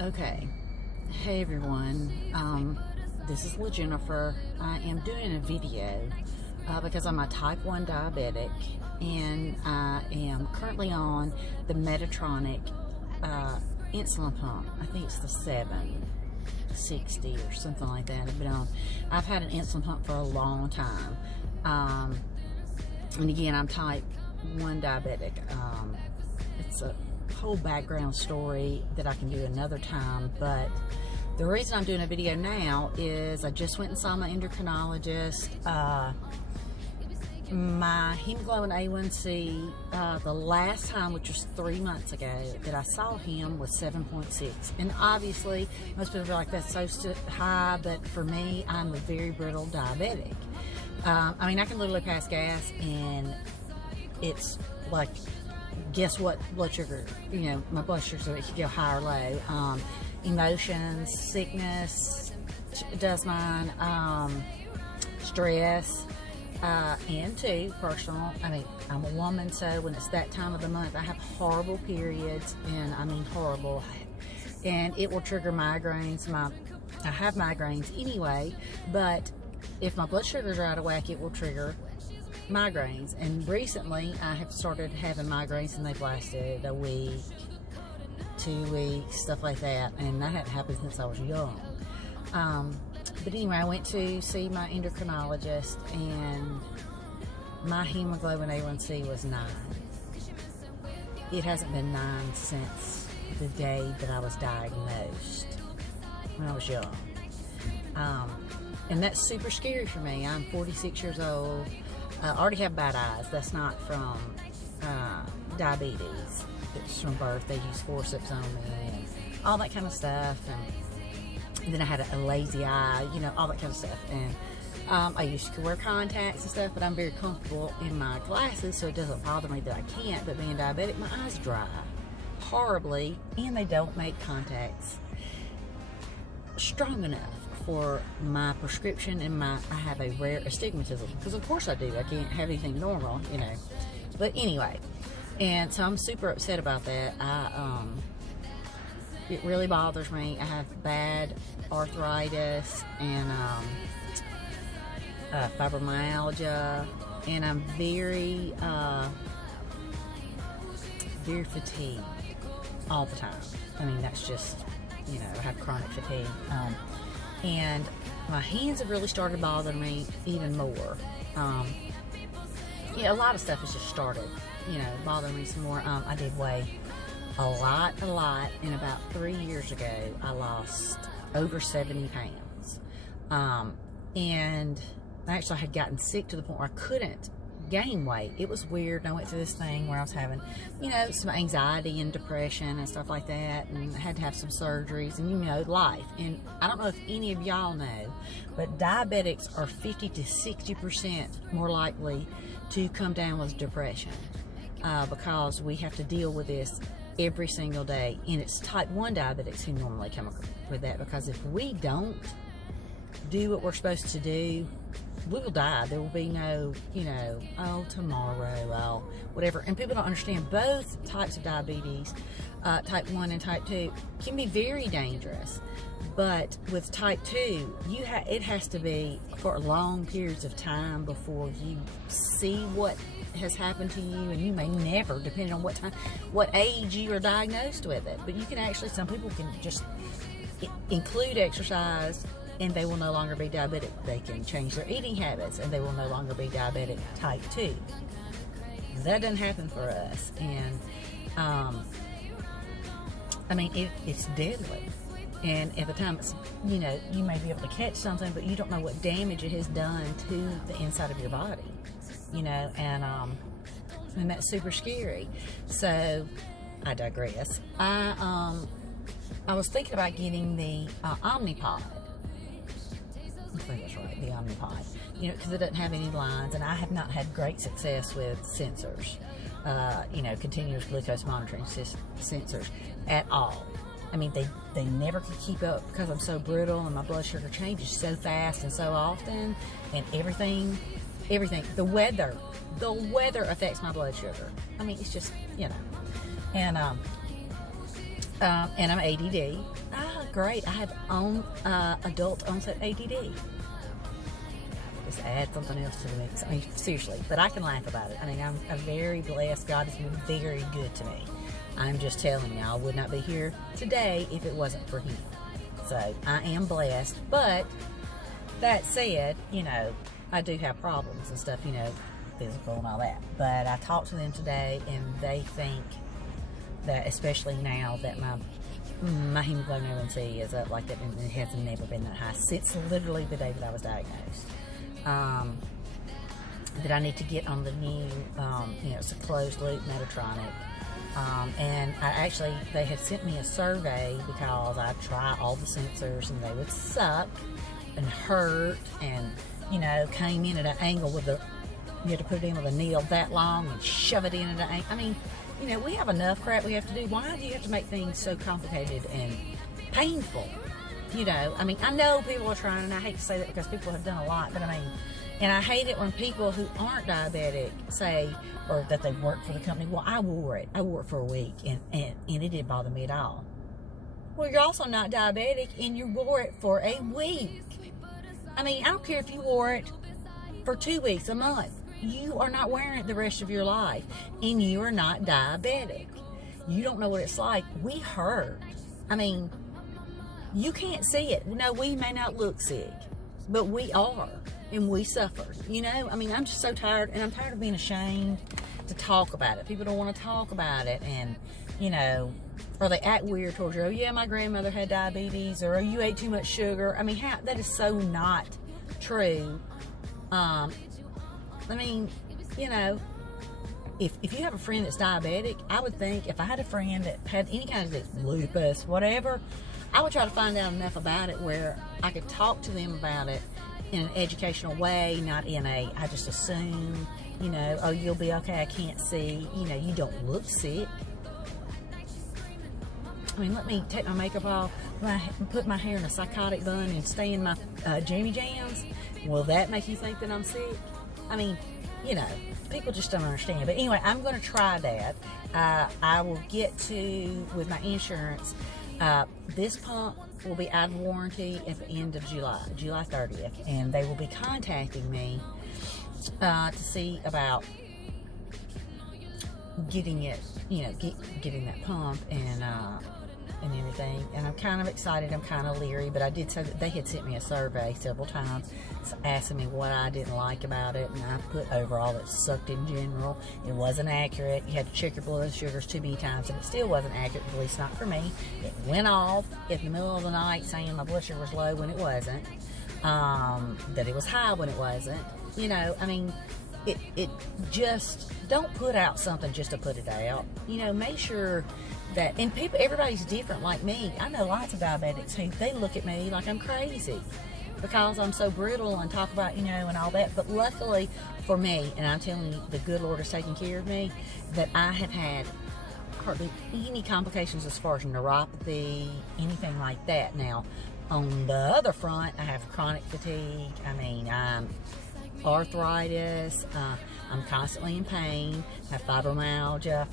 Okay, hey everyone, this is Jennifer. I am doing a video because I'm a type 1 diabetic, and I am currently on the Meditronic insulin pump. I think it's the 760 or something like that. I've had an insulin pump for a long time, and again, I'm type 1 diabetic. It's a whole background story that I can do another time, but the reason I'm doing a video now is I just went and saw my endocrinologist. My hemoglobin A1C, the last time, which was 3 months ago, that I saw him was 7.6. And obviously, most people are like, that's so high, but for me, I'm a very brittle diabetic. I mean, I can literally pass gas, and it's like, guess what blood sugar, my blood sugar, so it could go high or low. Emotions, sickness, does mine, stress, and too, personal. I mean, I'm a woman, so when it's that time of the month, I have horrible periods, and I mean horrible, and it will trigger migraines. I have migraines anyway, but if my blood sugars are out of whack, it will trigger migraines. And recently I have started having migraines, and they've lasted a week, 2 weeks, stuff like that, and that hadn't happened since I was young. But anyway, I went to see my endocrinologist, and my hemoglobin A1C was 9. It hasn't been 9 since the day that I was diagnosed, when I was young. And that's super scary for me. I'm 46 years old. I already have bad eyes. That's not from diabetes. It's from birth. They use forceps on me and all that kind of stuff. And then I had a lazy eye, all that kind of stuff. And I used to wear contacts and stuff, but I'm very comfortable in my glasses, so it doesn't bother me that I can't. But being diabetic, my eyes dry horribly, and they don't make contacts strong enough for my prescription, and I have a rare astigmatism, because of course I do. I can't have anything normal, But anyway, and so I'm super upset about that. It really bothers me. I have bad arthritis and fibromyalgia, and I'm very fatigued all the time. I mean, that's just, I have chronic fatigue. And my hands have really started bothering me even more. A lot of stuff has just started, bothering me some more. I did weigh a lot, and about 3 years ago, I lost over 70 pounds. And I actually had gotten sick to the point where I couldn't gain weight. It was weird. I went through this thing where I was having, some anxiety and depression and stuff like that, and I had to have some surgeries and, life. And I don't know if any of y'all know, but diabetics are 50 to 60% more likely to come down with depression, because we have to deal with this every single day. And it's type 1 diabetics who normally come up with that, because if we don't do what we're supposed to do, we will die. There will be no, tomorrow, whatever. And people don't understand both types of diabetes, type 1 and type 2, can be very dangerous. But with type 2, it has to be for long periods of time before you see what has happened to you, and you may never, depending on what age you are diagnosed with it. But you can actually, some people can just include exercise, and they will no longer be diabetic. They can change their eating habits, and they will no longer be diabetic type 2. That doesn't happen for us. And I mean, it's deadly. And at the time, it's, you may be able to catch something, but you don't know what damage it has done to the inside of your body, and that's super scary. So I digress. I was thinking about getting the Omnipod. I think that's right, the Omnipod, because it doesn't have any lines, and I have not had great success with sensors, continuous glucose monitoring sensors at all. I mean, they never could keep up, because I'm so brittle, and my blood sugar changes so fast and so often, and everything, the weather affects my blood sugar. I mean, it's just, and and I'm ADD. Ah, great. I have adult onset ADD. Just add something else to the mix. I mean, seriously, but I can laugh about it. I mean, I'm very blessed. God has been very good to me. I'm just telling you, I would not be here today if it wasn't for Him. So I am blessed. But that said, you know, I do have problems and stuff, you know, physical and all that. But I talked to them today, and they think that, especially now that my hemoglobin A1C is up like that, and it has never been that high since literally the day that I was diagnosed. That I need to get on the new, you know, it's a closed loop Meditronic. And they had sent me a survey because I try all the sensors and they would suck and hurt, and, you know, came in at an angle with you had to put it in with a needle that long and shove it in at an angle. I mean, you know, we have enough crap we have to do. Why do you have to make things so complicated and painful? You know, I mean, I know people are trying, and I hate to say that because people have done a lot, but I mean, and I hate it when people who aren't diabetic say, or that they work for the company, well, I wore it for a week, and it didn't bother me at all. Well, you're also not diabetic, and you wore it for a week. I mean, I don't care if you wore it for 2 weeks, a month. You are not wearing it the rest of your life, and you are not diabetic. You don't know what it's like. We hurt. I mean, you can't see it. No, we may not look sick, but we are, and we suffer. You know, I mean, I'm just so tired, and I'm tired of being ashamed to talk about it. People don't want to talk about it, and, you know, or they act weird towards you. Oh, yeah, my grandmother had diabetes, or, oh, you ate too much sugar. I mean, that is so not true. I mean, you know, if you have a friend that's diabetic, I would think if I had a friend that had any kind of lupus, whatever, I would try to find out enough about it where I could talk to them about it in an educational way, not in I just assume, you know, oh, you'll be okay, I can't see, you know, you don't look sick. I mean, let me take my makeup off, put my hair in a psychotic bun, and stay in my jammy jams. Will that make you think that I'm sick? I mean, you know, people just don't understand. But anyway, I'm going to try that. I will get to, with my insurance, this pump will be out of warranty at the end of July 30th. And they will be contacting me to see about getting it, you know, getting that pump and everything. And I'm kind of excited. I'm kind of leery, but I did say that they had sent me a survey several times asking me what I didn't like about it, and I put overall it sucked in general. It wasn't accurate. You had to check your blood sugars too many times, and it still wasn't accurate, at least not for me. It went off in the middle of the night saying my blood sugar was low when it wasn't, that it was high when it wasn't. You know, I mean, it just, don't put out something just to put it out. You know, make sure that, and everybody's different like me. I know lots of diabetics who, they look at me like I'm crazy because I'm so brittle and talk about, you know, and all that. But luckily for me, and I'm telling you, the good Lord is taking care of me, that I have had hardly any complications as far as neuropathy, anything like that. Now, on the other front, I have chronic fatigue. I mean, I'm arthritis. I'm constantly in pain. I have fibromyalgia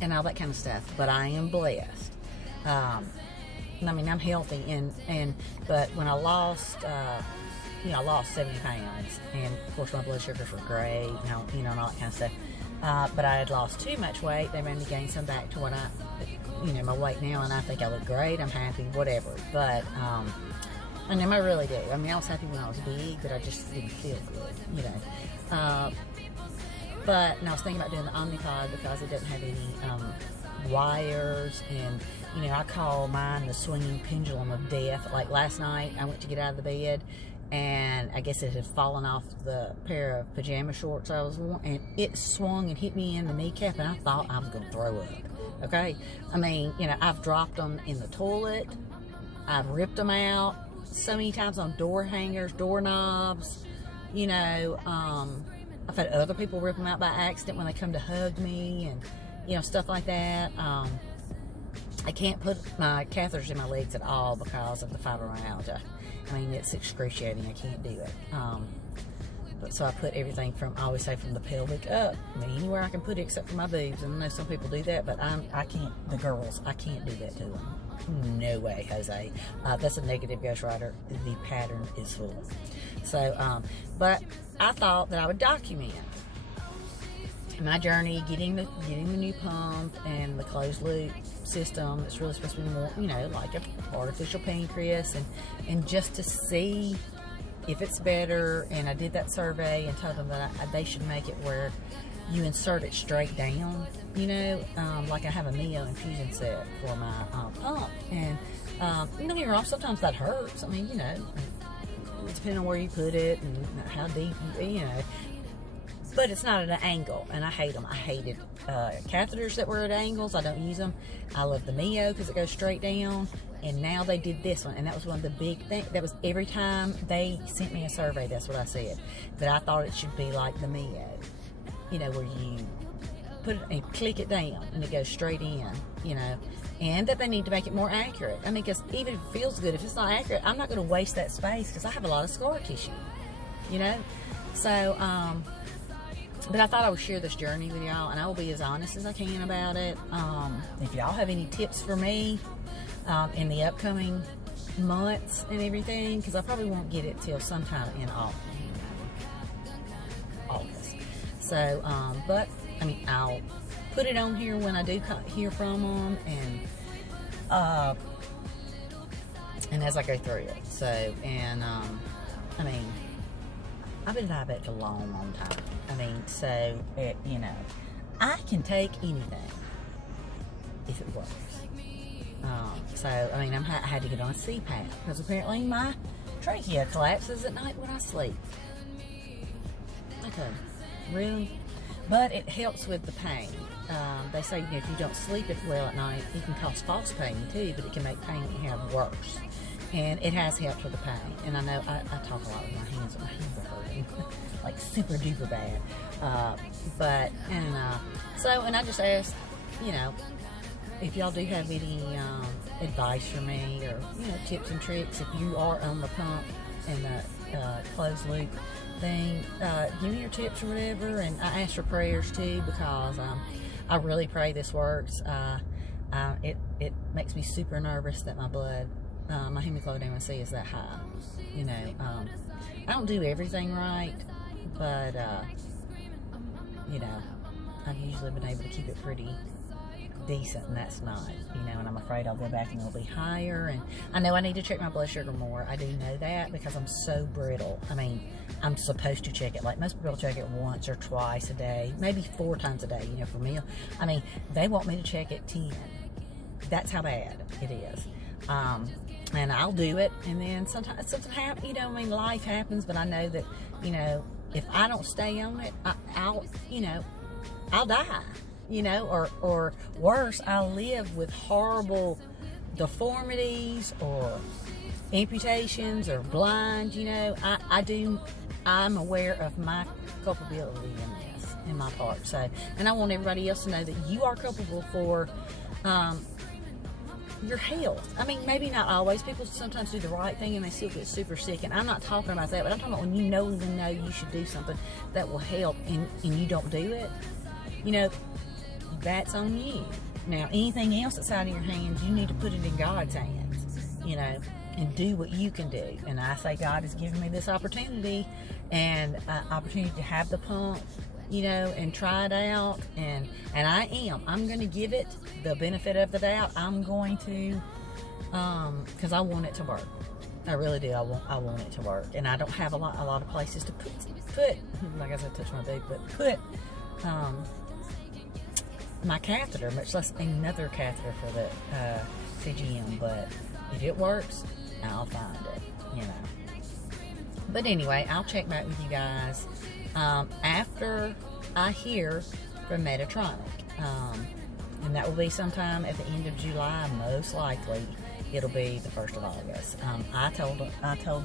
and all that kind of stuff. But I am blessed. I mean, I'm healthy, but when I lost, you know, I lost 70 pounds, and of course my blood sugars were great, you know, and all that kind of stuff. But I had lost too much weight. They made me gain some back to what you know, my weight now, and I think I look great. I'm happy, whatever. But and I really do. I mean, I was happy when I was big, but I just didn't feel good, you know. And I was thinking about doing the Omnipod because it doesn't have any wires, and, you know, I call mine the swinging pendulum of death. Like last night, I went to get out of the bed, and I guess it had fallen off the pair of pajama shorts I was wearing, and it swung and hit me in the kneecap, and I thought I was going to throw up. Okay? I mean, you know, I've dropped them in the toilet. I've ripped them out so many times on door hangers, doorknobs, you know. I've had other people rip them out by accident when they come to hug me, and, you know, stuff like that. I can't put my catheters in my legs at all because of the fibromyalgia. I mean, it's excruciating. I can't do it. So I put everything from, I always say, from the pelvic up. I mean, anywhere I can put it except for my boobs. And I know some people do that, but I can't, the girls, I can't do that to them. No way, Jose. That's a negative ghostwriter. The pattern is full. So, but I thought that I would document my journey, getting the new pump and the closed loop system. It's really supposed to be more, you know, like an artificial pancreas, and just to see if it's better. And I did that survey and told them that they should make it where you insert it straight down, you know, like I have a Mio infusion set for my pump. And don't get me wrong, sometimes that hurts. I mean, you know, depending on where you put it and how deep, you know. But it's not at an angle, and I hate them. I hated catheters that were at angles. I don't use them. I love the Mio because it goes straight down. And now they did this one, and that was one of the big things. That was every time they sent me a survey, that's what I said. That I thought it should be like the Mio, you know, where you put it and click it down, and it goes straight in, you know. And that they need to make it more accurate. I mean, because even if it feels good, if it's not accurate, I'm not going to waste that space because I have a lot of scar tissue, you know. So, but I thought I would share this journey with y'all, and I will be as honest as I can about it. If y'all have any tips for me in the upcoming months and everything, because I probably won't get it till sometime in August. So, but I mean, I'll put it on here when I do hear from them, and as I go through it. So, and I mean, I've been diabetic a long, long time. I mean, so, you know, I can take anything if it works. So, I mean, I had to get on a CPAP because apparently my trachea collapses at night when I sleep. Okay, really? But it helps with the pain. They say, you know, if you don't sleep it well at night, it can cause false pain too, but it can make pain you have worse. And it has helped with the pain. And I know I talk a lot with my hands are hurting, like super duper bad. And I just asked, you know, if y'all do have any advice for me, or, you know, tips and tricks, if you are on the pump and the closed loop thing, give me your tips or whatever. And I ask for prayers too, because I really pray this works. It makes me super nervous that my blood, my hemoglobin A1C is that high. You know, I don't do everything right, but you know, I've usually been able to keep it pretty decent, and that's not, you know, and I'm afraid I'll go back and it'll be higher. And I know I need to check my blood sugar more. I do know that because I'm so brittle. I mean, I'm supposed to check it. Like most people check it once or twice a day, maybe 4 times a day, you know, for me. I mean, they want me to check it 10. That's how bad it is. And I'll do it, and then sometimes something happens, you know, I mean, life happens, but I know that, you know, if I don't stay on it, I'll die, you know, or worse, I'll live with horrible deformities or amputations or blind, you know. I'm aware of my culpability in this, in my part. So, and I want everybody else to know that you are culpable for your health. I mean, maybe not always. People sometimes do the right thing and they still get super sick. And I'm not talking about that, but I'm talking about when you know you should do something that will help and you don't do it. You know, that's on you. Now, anything else that's out of your hands, you need to put it in God's hands, you know, and do what you can do. And I say God has given me this opportunity, and opportunity to have the pump, you know, and try it out. And I'm going to give it the benefit of the doubt. I'm going to, because I want it to work. I really do. I want it to work. And I don't have a lot of places to put, like I said, touch my boob, but put, my catheter, much less another catheter for the CGM. But if it works, I'll find it, you know. But anyway, I'll check back with you guys after I hear from Meditronic, and that will be sometime at the end of July. Most likely it'll be the 1st of August. I told the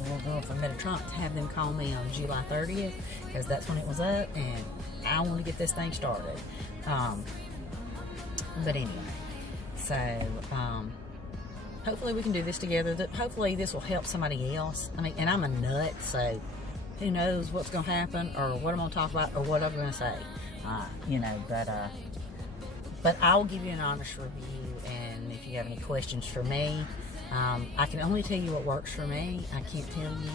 little girl from Meditronic to have them call me on July 30th, because that's when it was up, and I want to get this thing started. But anyway, so hopefully we can do this together. Hopefully this will help somebody else. I mean, and I'm a nut, so who knows what's going to happen or what I'm going to talk about or what I'm going to say. You know, but I'll give you an honest review, and if you have any questions for me, I can only tell you what works for me. I can't tell you,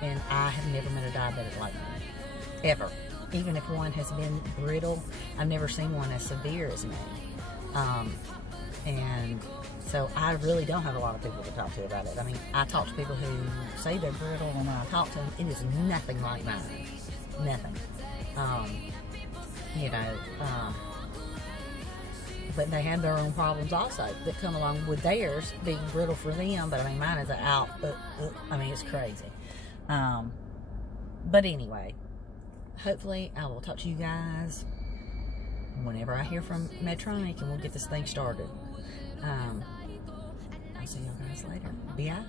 and I have never met a diabetic like me, ever. Even if one has been brittle, I've never seen one as severe as me. And so I really don't have a lot of people to talk to about it. I mean, I talk to people who say they're brittle, and when I talk to them, it is nothing like mine. Nothing. You know, but they have their own problems also that come along with theirs being brittle for them. But I mean, mine is out. I mean, it's crazy. But anyway, hopefully I will talk to you guys whenever I hear from Meditronic, and we'll get this thing started. I'll see you guys later. Bye.